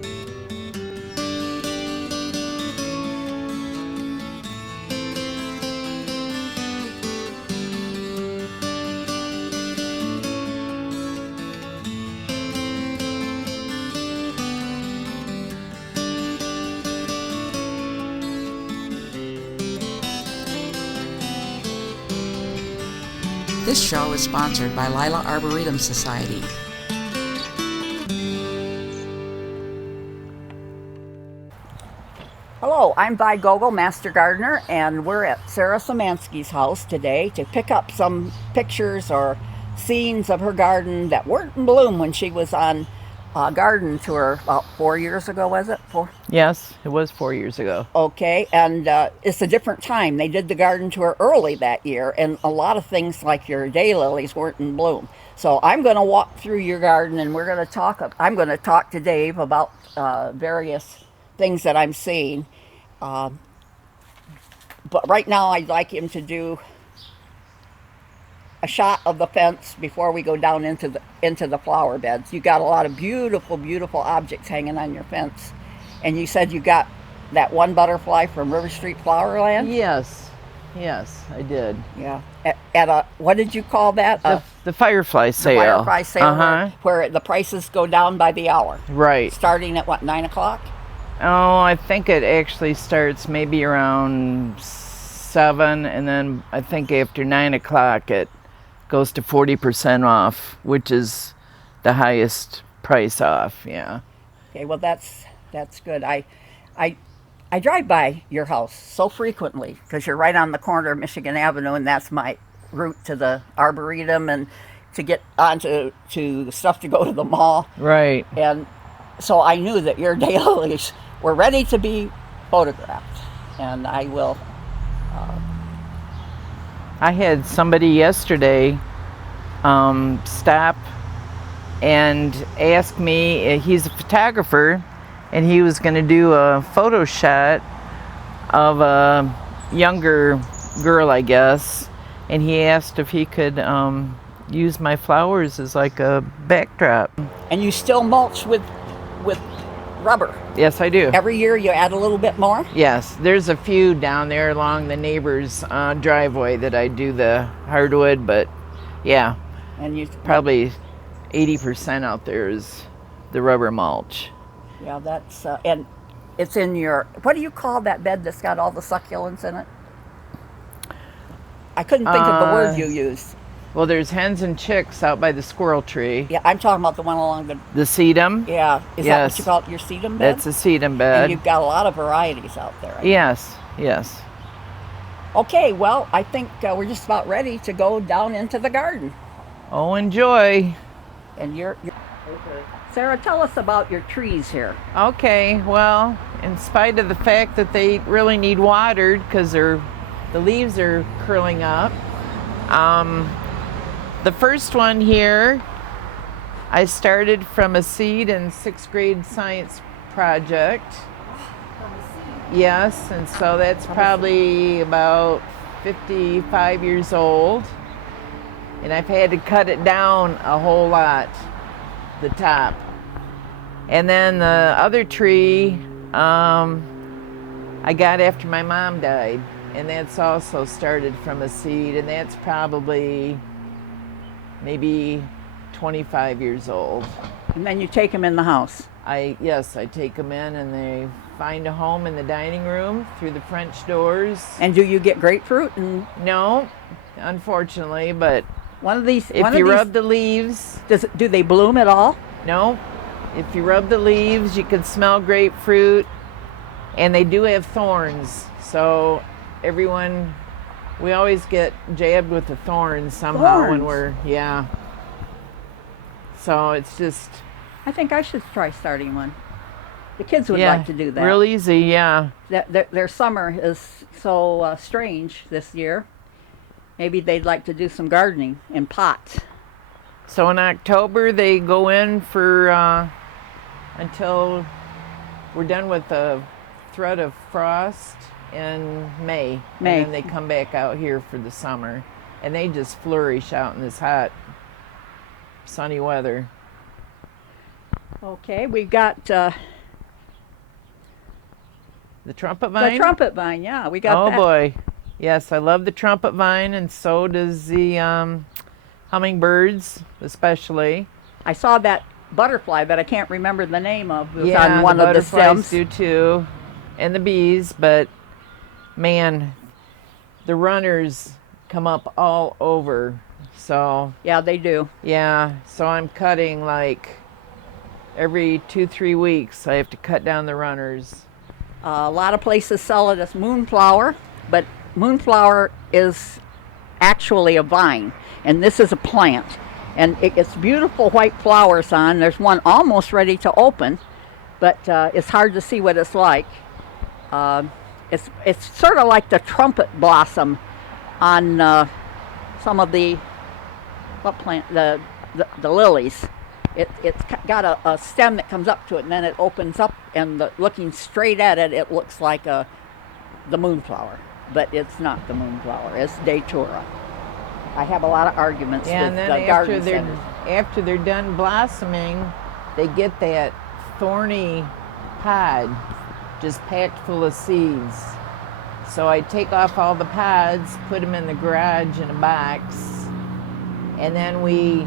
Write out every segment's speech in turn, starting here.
This show is sponsored by Lila Arboretum Society. Hello, I'm Vi Gogol, Master Gardener, and we're at Sarah Schmanske's house today to pick up some pictures or scenes of her garden that weren't in bloom when she was on a garden tour about 4 years ago, was it? Yes, it was 4 years ago. Okay, and it's a different time. They did the garden tour early that year, and a lot of things like your daylilies weren't in bloom. So I'm going to walk through your garden, and I'm going to talk to Dave about various things that I'm seeing. But right now I'd like him to do a shot of the fence before we go down into the flower beds. You got a lot of beautiful, beautiful objects hanging on your fence. And you said you got that one butterfly from River Street Flowerland? Yes, I did. Yeah. At a, what did you call that? The firefly sale. The firefly sale where the prices go down by the hour. Right. Starting at what, 9 o'clock? Oh, I think it actually starts maybe around 7, and then I think after 9 o'clock it goes to 40% off, which is the highest price off, yeah. Okay, well that's good. I drive by your house so frequently because you're right on the corner of Michigan Avenue, and that's my route to the Arboretum and to get onto to stuff to go to the mall. Right. And so I knew that your daylilies were ready to be photographed, and I will. I had somebody yesterday stop and ask me, he's a photographer, and he was going to do a photo shot of a younger girl, I guess, and he asked if he could use my flowers as like a backdrop. And you still mulch with rubber? Yes, I do. Every year you add a little bit more? Yes, there's a few down there along the neighbor's driveway that I do the hardwood, but yeah, and you probably 80% out there is the rubber mulch. Yeah, that's and it's in your, what do you call that bed that's got all the succulents in it? I couldn't think of the word you used. Well, there's hens and chicks out by the squirrel tree. Yeah, I'm talking about the one along the sedum. Yeah, is that what you call it, your sedum bed? That's a sedum bed. And you've got a lot of varieties out there. Yes. Okay, well, I think we're just about ready to go down into the garden. Oh, enjoy. And you're Sarah, tell us about your trees here. Okay, well, in spite of the fact that they really need watered because the leaves are curling up. The first one here, I started from a seed in 6th grade science project. Yes, and so that's probably about 55 years old. And I've had to cut it down a whole lot, the top. And then the other tree, I got after my mom died. And that's also started from a seed, and that's probably maybe 25 years old. And then you take them in the house? Yes, I take them in, and they find a home in the dining room through the French doors. And do you get grapefruit? No, unfortunately, but if you rub the leaves... Do they bloom at all? No. If you rub the leaves, you can smell grapefruit, and they do have thorns, so we always get jabbed with the thorns somehow when we're, yeah. So it's just... I think I should try starting one. The kids would like to do that. Real easy, yeah. Their summer is so strange this year. Maybe they'd like to do some gardening in pots. So in October they go in for until we're done with the threat of frost in May. And then they come back out here for the summer. And they just flourish out in this hot, sunny weather. Okay, we've got The trumpet vine? The trumpet vine, yeah. We got that. Oh boy. Yes, I love the trumpet vine, and so does the hummingbirds, especially. I saw that butterfly that I can't remember the name of. It was Yeah, on one the of the butterflies stems. do too, and the bees, but man, the runners come up all over. So Yeah, they do. yeah, so I'm cutting like every 2-3 weeks. I have to cut down the runners. A lot of places sell it as moonflower, but moonflower is actually a vine, and this is a plant. And it gets beautiful white flowers on. There's one almost ready to open, but it's hard to see what it's like. It's sort of like the trumpet blossom on some of the the lilies. It's got a stem that comes up to it, and then it opens up, and looking straight at it, it looks like the moonflower, but it's not the moonflower. It's datura. I have a lot of arguments with and then garden centers. after they're done blossoming, they get that thorny pod just packed full of seeds. So I take off all the pods, put them in the garage in a box, and then we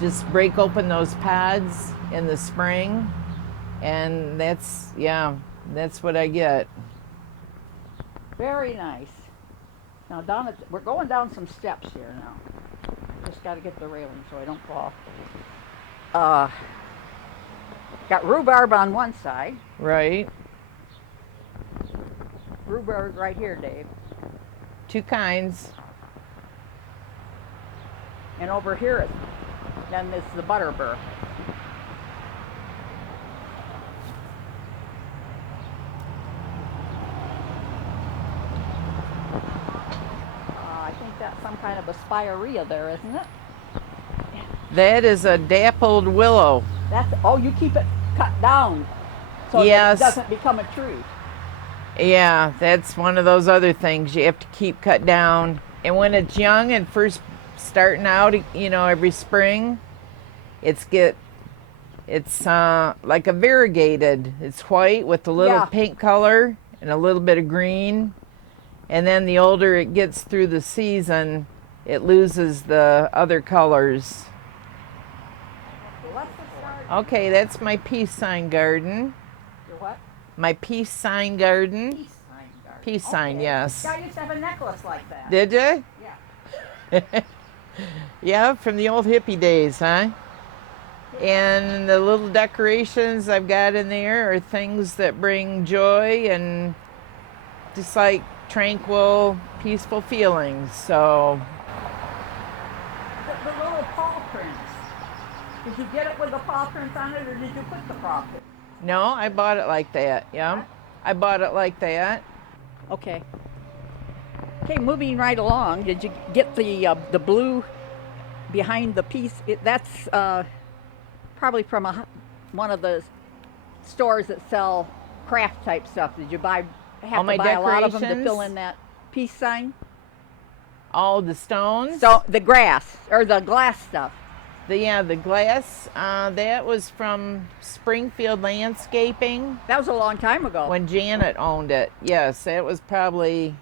just break open those pods in the spring, and that's what I get. Very nice. Now we're going down some steps here now. Just got to get the railing so I don't fall. Got rhubarb on one side. Right. Rhubarb right here, Dave. 2 kinds. And over here, then it's the butterbur. I think that's some kind of a spirea there, isn't it? That is a dappled willow. You keep it cut down so Yes. that it doesn't become a tree. Yeah, that's one of those other things you have to keep cut down. And when it's young and first starting out, every spring, it's like a variegated. It's white with a little pink color and a little bit of green. And then the older it gets through the season, it loses the other colors. Okay, that's my peace sign garden. Your what? My peace sign garden. Peace sign garden. Peace sign, yes. I used to have a necklace like that. Did you? Yeah. Yeah, from the old hippie days, huh? And the little decorations I've got in there are things that bring joy and just like tranquil, peaceful feelings. So The little paw prints. Did you get it with the paw prints on it, or did you put the paw prints? no, I bought it like that. Yeah, I bought it like that. Okay. Okay, moving right along. Did you get the blue behind the piece? That's probably from one of the stores that sell craft type stuff. Did you have All my to buy a lot of them to decorations? fill in that peace sign? All the stones. So the grass or the glass stuff. The glass. That was from Springfield Landscaping That was a long time ago. when Janet owned it. Yes, that was probably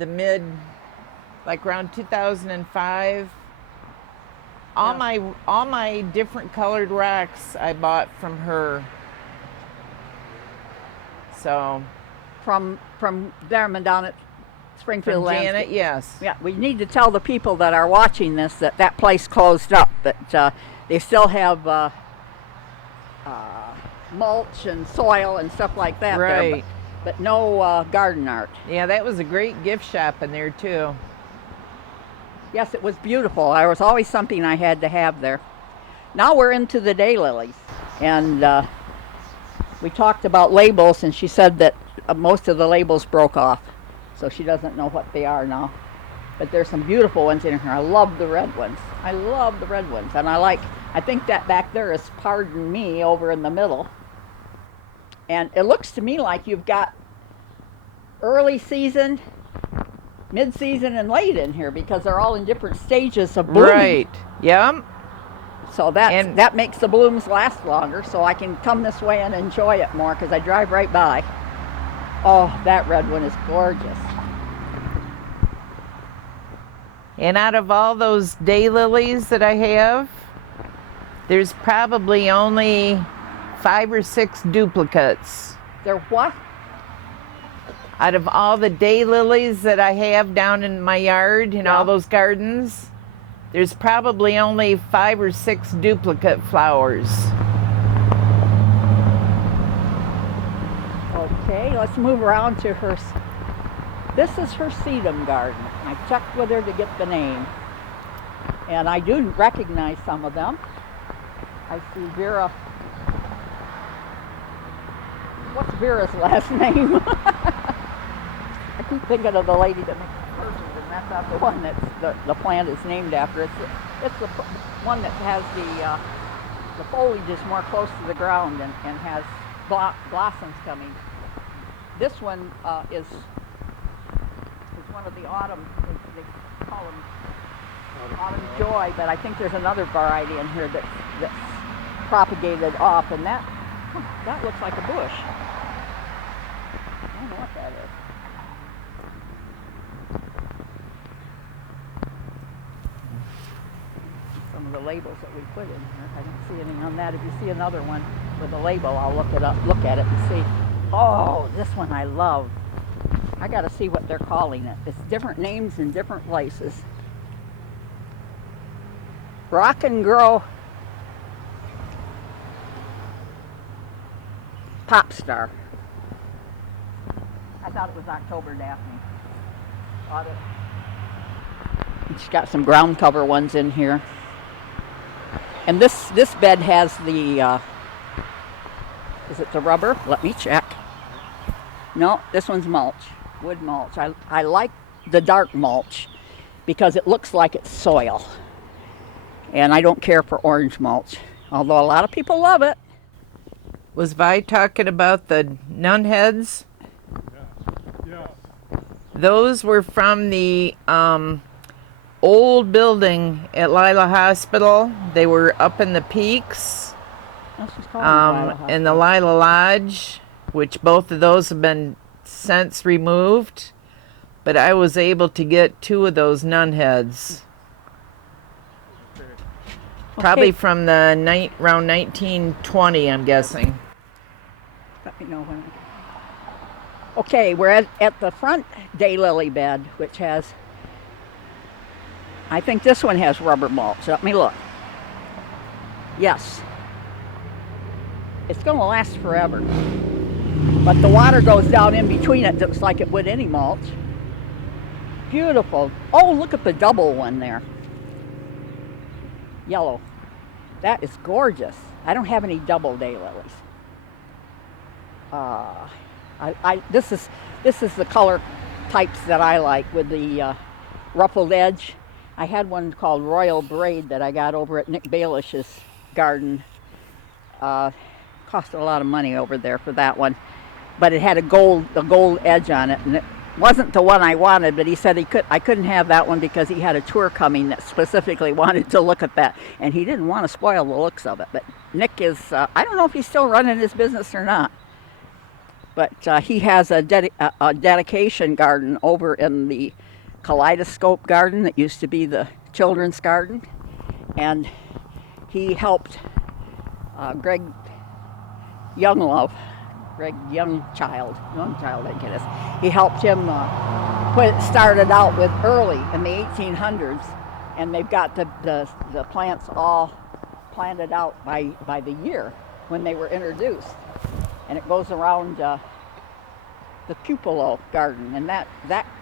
around 2005. All my different colored rocks I bought from her. So from them and down at Springfield from Landscape. Janet, yes. Yeah, we need to tell the people that are watching this that place closed up, but they still have mulch and soil and stuff like that there, Right. but no garden art. Yeah, that was a great gift shop in there too. Yes, it was beautiful. There was always something I had to have there. Now we're into the daylilies, and we talked about labels, and she said that most of the labels broke off, so she doesn't know what they are now. But there's some beautiful ones in here. I love the red ones. I love the red ones, and I think that back there is Pardon Me over in the middle. And it looks to me like you've got early season, mid-season, and late in here because they're all in different stages of blooming. Right. Yeah. So that makes the blooms last longer, so I can come this way and enjoy it more because I drive right by. Oh, that red one is gorgeous. And out of all those daylilies that I have, there's probably only 5 or 6 duplicates. They're what? Out of all the daylilies that I have down in my yard, in all those gardens, there's probably only 5 or 6 duplicate flowers. Okay, let's move around to her. This is her Sedum Garden. I checked with her to get the name. And I do recognize some of them. I see Vera. What's Vera's last name? I keep thinking of the lady that makes commercials, and that's not the one that's the plant is named after. It's the one that has the foliage is more close to the ground and has blossoms coming. This one is one of the autumn, they call them autumn joy, but I think there's another variety in here that's propagated off, and that looks like a bush. I don't know what that is. Some of the labels that we put in here. I don't see any on that. If you see another one with a label, I'll look at it and see. Oh, this one I love. I got to see what they're calling it. It's different names in different places. Rock and Grow Pop Star. I thought it was October Daphne. It's got some ground cover ones in here. And this bed has the, is it the rubber? Let me check. No, this one's mulch, wood mulch. I like the dark mulch because it looks like it's soil. And I don't care for orange mulch, although a lot of people love it. Was Vi talking about the nun heads? Yes. Those were from the old building at Lila Hospital. They were up in the peaks, in the Lila Lodge, which both of those have been since removed. But I was able to get 2 of those nun heads. Probably from the around 1920, I'm guessing. Let me know when. Okay, we're at the front daylily bed, which has, I think this one has rubber mulch. Let me look. Yes. It's going to last forever. But the water goes down in between it just like it would any mulch. Beautiful. Oh, look at the double one there. Yellow. That is gorgeous. I don't have any double daylilies. This is the color types that I like with the ruffled edge. I had one called Royal Braid that I got over at Nick Bailish's garden. Cost a lot of money over there for that one, but it had a gold edge on it, and it wasn't the one I wanted. But he said I couldn't have that one because he had a tour coming that specifically wanted to look at that, and he didn't want to spoil the looks of it. But Nick is I don't know if he's still running his business or not, but he has a dedication garden over in the Kaleidoscope Garden that used to be the children's garden, and he helped Greg Youngchild, I think it is. He helped him started out with early in the 1800s, and they've got the plants all planted out by the year when they were introduced, and it goes around the Cupola Garden, and that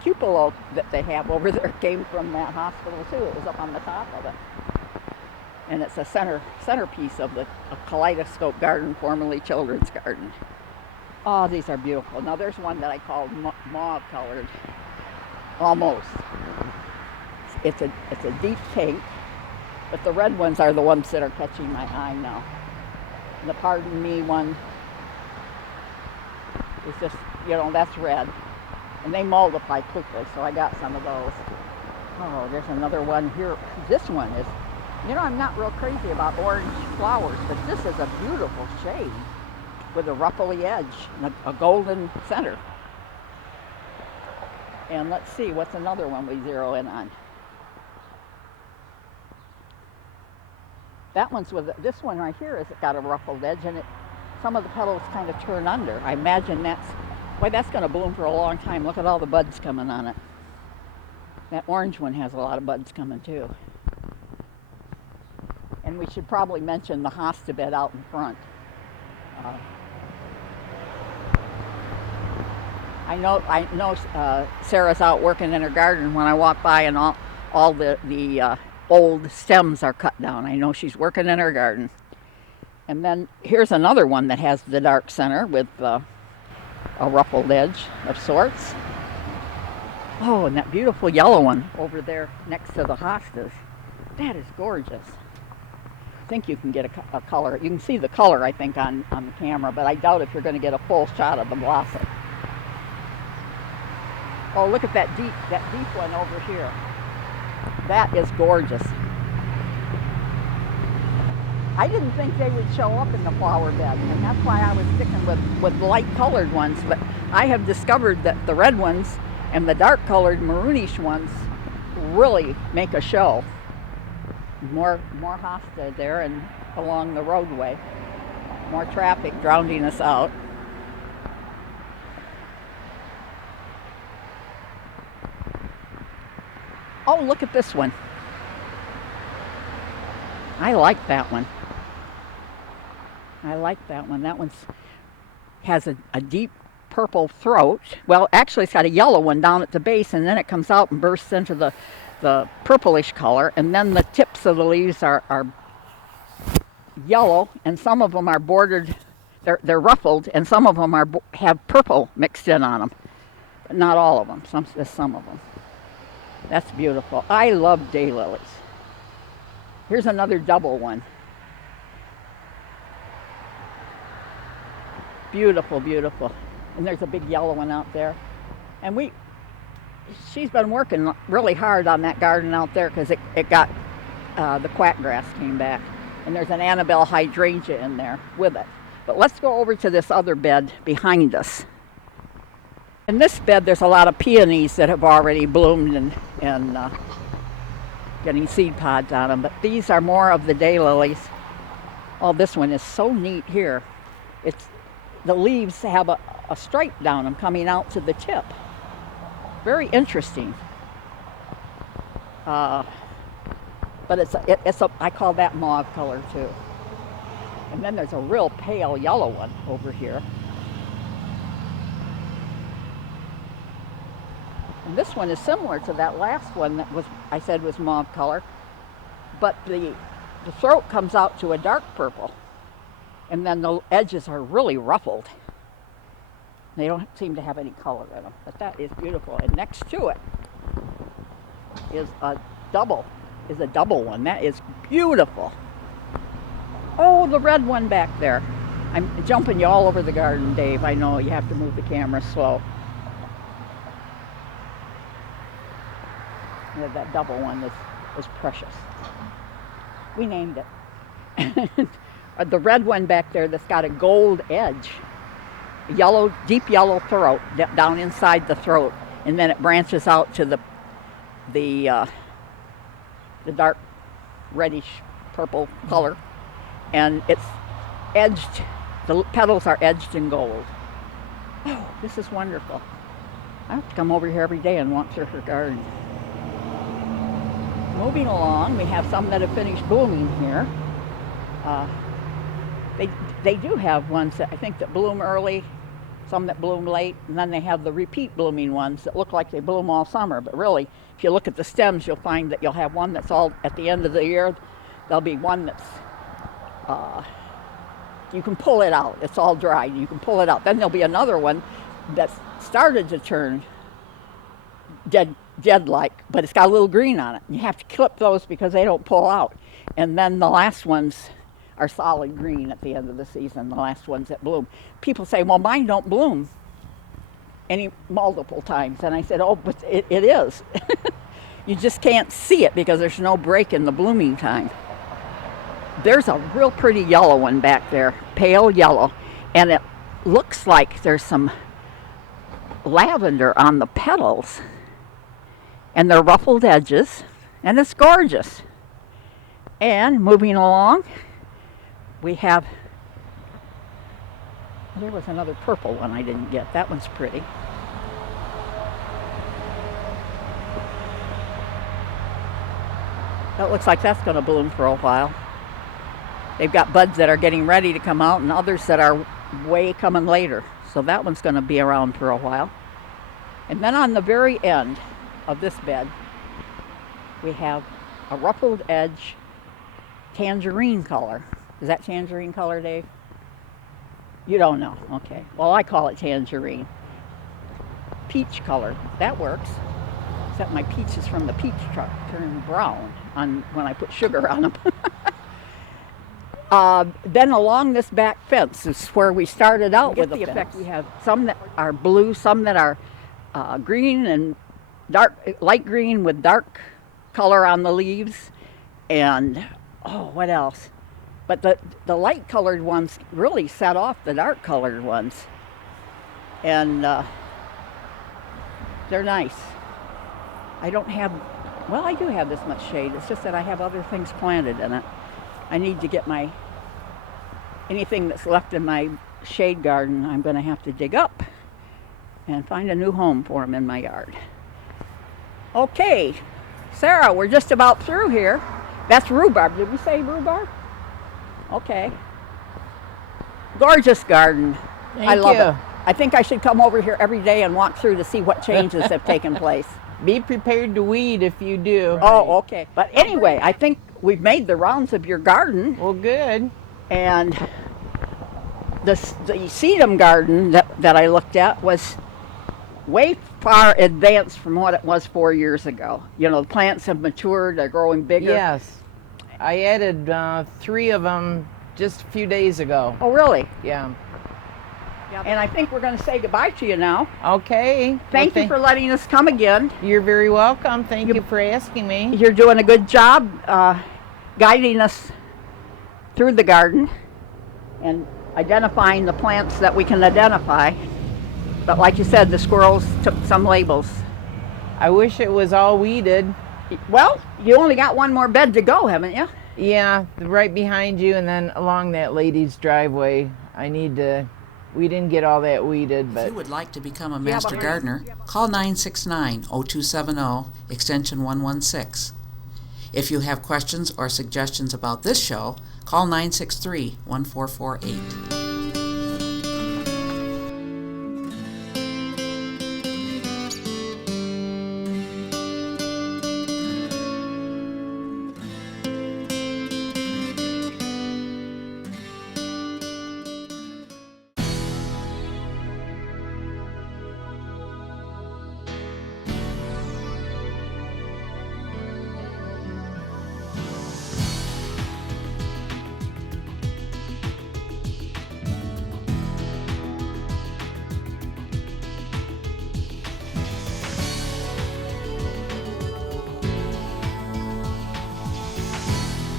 cupola that they have over there came from that hospital too. It was up on the top of it. And it's a centerpiece of the Kaleidoscope Garden, formerly Children's Garden. Oh, these are beautiful. Now there's one that I called mauve colored, almost. It's a deep pink, but the red ones are the ones that are catching my eye now. And the Pardon Me one is just, that's red. And they multiply quickly, so I got some of those. Oh, there's another one here. This one is You know, I'm not real crazy about orange flowers, but this is a beautiful shade with a ruffly edge and a golden center. And let's see, what's another one we zero in on? That one's with, this one right here has got a ruffled edge, and some of the petals kind of turn under. I imagine that's going to bloom for a long time. Look at all the buds coming on it. That orange one has a lot of buds coming too. And we should probably mention the hosta bed out in front. I know Sarah's out working in her garden when I walk by, and all the old stems are cut down. I know she's working in her garden. And then here's another one that has the dark center with a ruffled edge of sorts. Oh, and that beautiful yellow one over there next to the hostas. That is gorgeous. I think you can get a color. You can see the color, I think, on the camera, but I doubt if you're going to get a full shot of the blossom. Oh, look at that deep one over here. That is gorgeous. I didn't think they would show up in the flower bed, and that's why I was sticking with light colored ones, but I have discovered that the red ones and the dark colored maroonish ones really make a show. More hosta there and along the roadway. More traffic drowning us out. Oh, look at this one. I like that one. I like that one. That one has a deep purple throat. Well, actually, it's got a yellow one down at the base, and then it comes out and bursts into the purplish color, and then the tips of the leaves are yellow, and some of them are bordered. They're ruffled, and some of them have purple mixed in on them, but not all of them. Just some of them. That's beautiful. I love daylilies. Here's another double one. Beautiful, beautiful. And there's a big yellow one out there. And she's been working really hard on that garden out there because it got, the quackgrass came back. And there's an Annabelle hydrangea in there with it. But let's go over to this other bed behind us. In this bed, there's a lot of peonies that have already bloomed and getting seed pods on them. But these are more of the daylilies. Oh, this one is so neat here. The leaves have a stripe down them coming out to the tip. Very interesting. But I call that mauve color too. And then there's a real pale yellow one over here. And this one is similar to that last one that I said was mauve color, but the throat comes out to a dark purple, and then the edges are really ruffled. They don't seem to have any color in them, but that is beautiful. And next to it is a double one. That is beautiful. Oh, the red one back there. I'm jumping you all over the garden, Dave. I know you have to move the camera slow. Yeah, that double one is precious. We named it. The red one back there that's got a gold edge, yellow, deep yellow throat down inside the throat, and then it branches out to the dark reddish purple color, and it's edged. The petals are edged in gold. Oh, this is wonderful. I have to come over here every day and walk through her garden. Moving along, we have some that have finished blooming here. They do have ones that I think that bloom early, some that bloom late, and then they have the repeat blooming ones that look like they bloom all summer. But really, if you look at the stems, you'll find that you'll have one that's all at the end of the year. There'll be one that's you can pull it out. It's all dried. You can pull it out. Then there'll be another one that's started to turn dead-like, but it's got a little green on it. You have to clip those because they don't pull out. And then the last ones are solid green at the end of the season, the last ones that bloom. People say, well, mine don't bloom multiple times. And I said, oh, but it is. You just can't see it because there's no break in the blooming time. there's a real pretty yellow one back there, pale yellow, and it looks like there's some lavender on the petals, and they're ruffled edges, and it's gorgeous. And moving along, we have, there was another purple one I didn't get. That one's pretty. That looks like that's going to bloom for a while. They've got buds that are getting ready to come out and others that are way coming later. So that one's going to be around for a while. And then on the very end of this bed, we have a ruffled edge tangerine color. Is that tangerine color, Dave? You don't know. Okay. Well, I call it tangerine. Peach color. That works. Except my peaches from the peach truck turn brown when I put sugar on them. Then along this back fence is where we started out with the effect. We have some that are blue, some that are green and light green with dark color on the leaves, and what else? But the light colored ones really set off the dark colored ones, and they're nice. I don't have, well, I do have this much shade. It's just that I have other things planted in it. I need to get anything that's left in my shade garden, I'm going to have to dig up and find a new home for them in my yard. Okay, Sarah, we're just about through here. That's rhubarb. Did we say rhubarb? Okay. Gorgeous garden. I love it. I think I should come over here every day and walk through to see what changes have taken place. Be prepared to weed if you do. Oh, okay. But anyway, I think we've made the rounds of your garden. Well, good. And the Sedum Garden that I looked at was way far advanced from what it was 4 years ago. You know, the plants have matured, they're growing bigger. Yes. I added 3 of them just a few days ago. Oh, really? Yeah. And I think we're going to say goodbye to you now. Okay. Thank you for letting us come again. You're very welcome. Thank you for asking me. You're doing a good job guiding us through the garden and identifying the plants that we can identify. But like you said, the squirrels took some labels. I wish it was all weeded. Well, you only got one more bed to go, haven't you? Yeah, right behind you and then along that lady's driveway. We didn't get all that weeded, but... If you would like to become a master gardener, call 969-0270, extension 116. If you have questions or suggestions about this show, call 963-1448.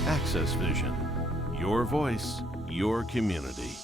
AccessVision. Your voice, your community.